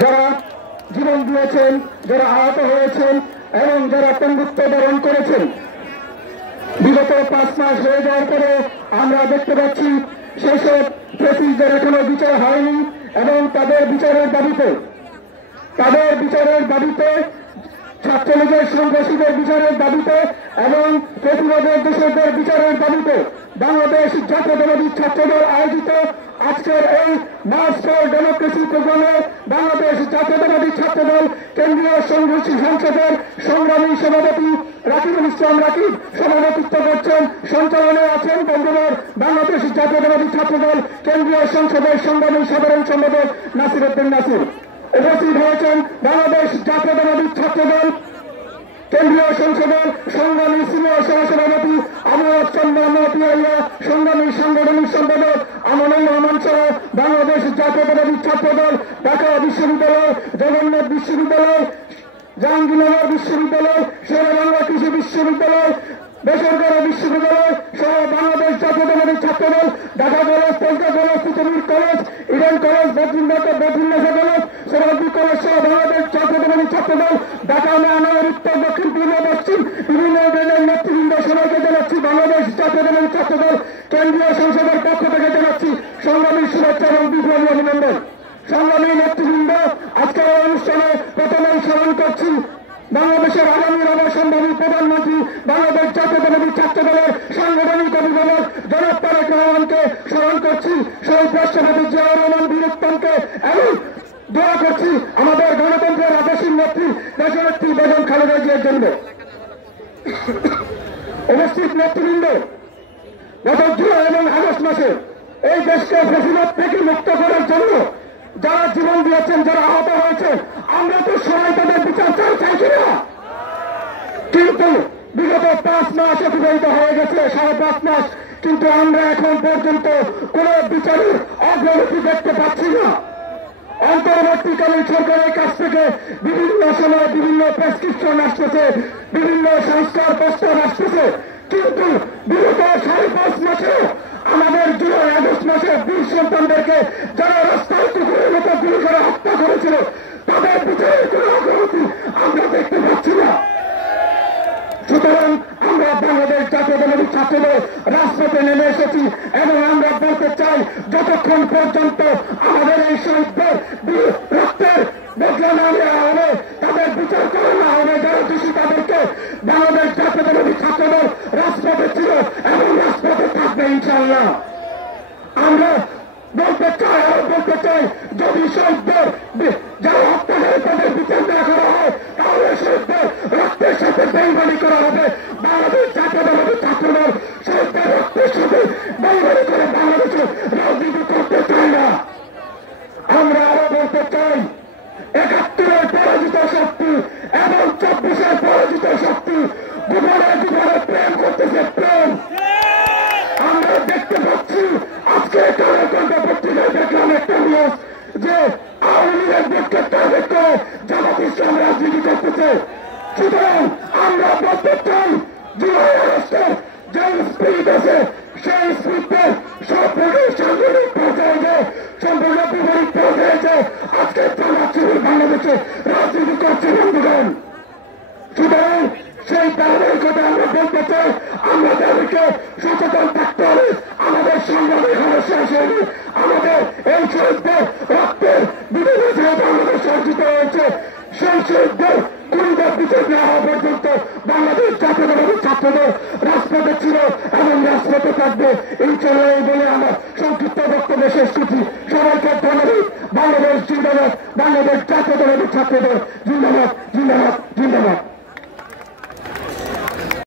যারা জীবন দিয়েছেন, যারা আহত হয়েছেন এবং যারা পঙ্গুত্ব বরণ করেছেন। বিগত 5 মাস হয়ে যাওয়ার পরে আমরা দেখতে পাচ্ছি সেসব ফ্যাসিস্টদের এখনো বিচার হয়নি এবং তাদের বিচারের দাবিতে ছাত্রলীগের সন্ত্রাসীদের বিচারের দাবিতে এবং প্রতিবাদের দোষরদের বিচারের দাবিতে বাংলাদেশ জাতীয়তাবাদী ছাত্রদল আয়োজিত আজকের এই মার্চ ফর ডেমোক্রেসি প্রোগ্রামে বাংলাদেশ জাতীয়তাবাদী ছাত্রদল কেন্দ্রীয় সংসদের সংগ্রামী সভাপতি রাকিবুল ইসলাম রাকিব সভাপতিত্ব করছেন। সঞ্চালনে আছেন বন্ধুবর বাংলাদেশ জাতীয়তাবাদী ছাত্রদল কেন্দ্রীয় সংসদের সংগ্রামী সাধারণ সম্পাদক নাসির উদ্দিন নাসির। উপস্থিত হয়েছেন বাংলাদেশ জাতীয়তাবাদী ছাত্রদল কেন্দ্রীয় সংসদের সংগ্রামী সিনিয়র সহসভাপতি আবুল চন্দ্র মতিয়া, সংগ্রামী সাংগঠনিক সম্পাদক আমানুল রহমান সহ বাংলাদেশ জাতীয়তাবাদী ছাত্রদল ঢাকা বিশ্ববিদ্যালয়, জগন্নাথ বিশ্ববিদ্যালয়, জাহাঙ্গীরনগর বিশ্ববিদ্যালয়, শেরেবাংলা কৃষি বিশ্ববিদ্যালয়, বেসরকারি বিশ্ববিদ্যালয় সহ Bangladesh Jatiyatabadi Chhatra Dal, Dhaka college, Tejgaon college, Titumir college, Eden college, Badrinath college, Saraswati college সহ বাংলাদেশ জাতীয়তাবাদী ছাত্রদল, ঢাকা মহানগর উত্তর, দক্ষিণ, পূর্ব, পশ্চিম বিভিন্ন দলের নেতৃবৃন্দ সবাইকে জানাচ্ছি বাংলাদেশ জাতীয়তাবাদী ছাত্রদল কেন্দ্রীয় সংসদের পক্ষ থেকে জানাচ্ছি সংগ্রামী শুভেচ্ছা এবং বিপ্লবী অভিনন্দন। সংগ্রামী নেতৃবৃন্দ, আজকের এই অনুষ্ঠানে প্রথমেই স্মরণ করছি বাংলাদেশের আগামী নবসম্ভাবী প্রধানমন্ত্রী বাংলাদেশ জাতীয়তাবাদী ছাত্রদলের সাংগঠনিক অভিভাবক জনাব তারেক রহমানকে স্মরণ করছি, শহীদ রাষ্ট্রপতি জিয়াউর রহমান বীর উত্তমকে এবং দোয়া করছি আমাদের গণতন্ত্রের আদর্শীয় নেত্রী দেশনেত্রী বেগম খালেদা জিয়ার জন্য। উপস্থিত নেতৃবৃন্দ, গত জুলাই এবং আগস্ট মাসে এই দেশকে ফ্যাসিবাদ থেকে মুক্ত করার জন্য যারা জীবন দিয়েছেন, যারা আহত হয়েছে, আমরা তো সবাই তাদের বিচার চাই কিনা? কিন্তু বিগত 5 মাস অতিবাহিত হয়ে গেছে, 5.5 মাস, কিন্তু আমরা এখন পর্যন্ত কোন বিচারের অগ্রগতি দেখতে পাচ্ছি না। অন্তর্বর্তীকালীন সরকারের কাছ থেকে বিভিন্ন সময় বিভিন্ন প্রেসক্রিপশন আসতেছে, বিভিন্ন সংস্কার প্রস্তাব আসতেছে, কিন্তু বিগত 5.5 মাসে আমাদের জুলাই আগস্ট মাসে বীর সন্তানদেরকে যারা রাস্তায় কুকুরের মতো গুলি করে হত্যা করেছিল তাদের বিচারের কোন অগ্রগতি আমরা দেখতে পাচ্ছি না। সুতরাং আমরা বাংলাদেশ জাতীয়তাবাদী ছাত্রদল রাজপথে নেমে এসেছি এবং আমরা বলতে চাই যতক্ষণ পর্যন্ত আমাদের এই শহীদদের রক্তের বদলা না নেওয়া হবে, তাদের বিচার করা না হবে, যারা দোষী তাদেরকে বাংলাদেশ জাতীয়তাবাদী ছাত্রদল রাজপথে ছিল এবং রাজপথে থাকবে ইনশাআল্লাহ। আমরা বলতে চাই যদি শহীদদের যারা হত্যা করে তাদের বিচার না করা হয় তাহলে শহীদদের রক্তের সাথে বেইমানি করা হবে। বাংলাদেশ জাতীয়তাবাদী ছাত্রদল শহীদদের রক্তের সাথে বেইমানি করে বাংলাদেশে রাজনীতি করতে চাই না। আমরা আরো বলতে চাই 71-এর পরাজিত শক্তি এবং 24-এর পরাজিত শক্তি দুপুরে প্রেম করতেছে, প্রেম। আমরা দেখতে পাচ্ছি আজকে কালের পত্রিকায় দেখলাম একটা নিউজ যে আওয়ামী লীগের দিককে টার্গেট করে জামাত ইসলাম রাজনীতি করতেছে। সুতরাং আমরা বলতে চাই জুলাই আগস্টের যে স্পিরিট আছে সেই স্পিরিটে সম্পূর্ণ সাংগঠনিক পর্যায়ে যে সম্পূর্ণ বিপরীত পর্যায়ে যে আজকে জামাত বাংলাদেশে রাজনীতি করছে বন্ধুগণ। সুতরাং সেই ধারাবাহিকতা আমরা বলতে চাই, আমরা তাদেরকে সচেতন থাকতে হবে। আমাদের সংগ্রামী সমস্যা আসেনি, আমাদের এই শহীদদের রক্তের বিনিময়ে বাংলাদেশ অর্জিত হয়েছে, সেই শহীদদের খুনিদের বিচার না হওয়া পর্যন্ত বাংলাদেশ জাতীয়তাবাদী ছাত্রদল রাজপথে ছিল এবং রাজপথে থাকবে ইনশাআল্লাহ। এই বলে আমার সংক্ষিপ্ত বক্তব্য শেষ করছি। সবাইকে ধন্যবাদ। বাংলাদেশ জিন্দাবাদ, বাংলাদেশ জাতীয়তাবাদী ছাত্রদল জিন্দাবাদ, জিন্দাবাদ, জিন্দাবাদ।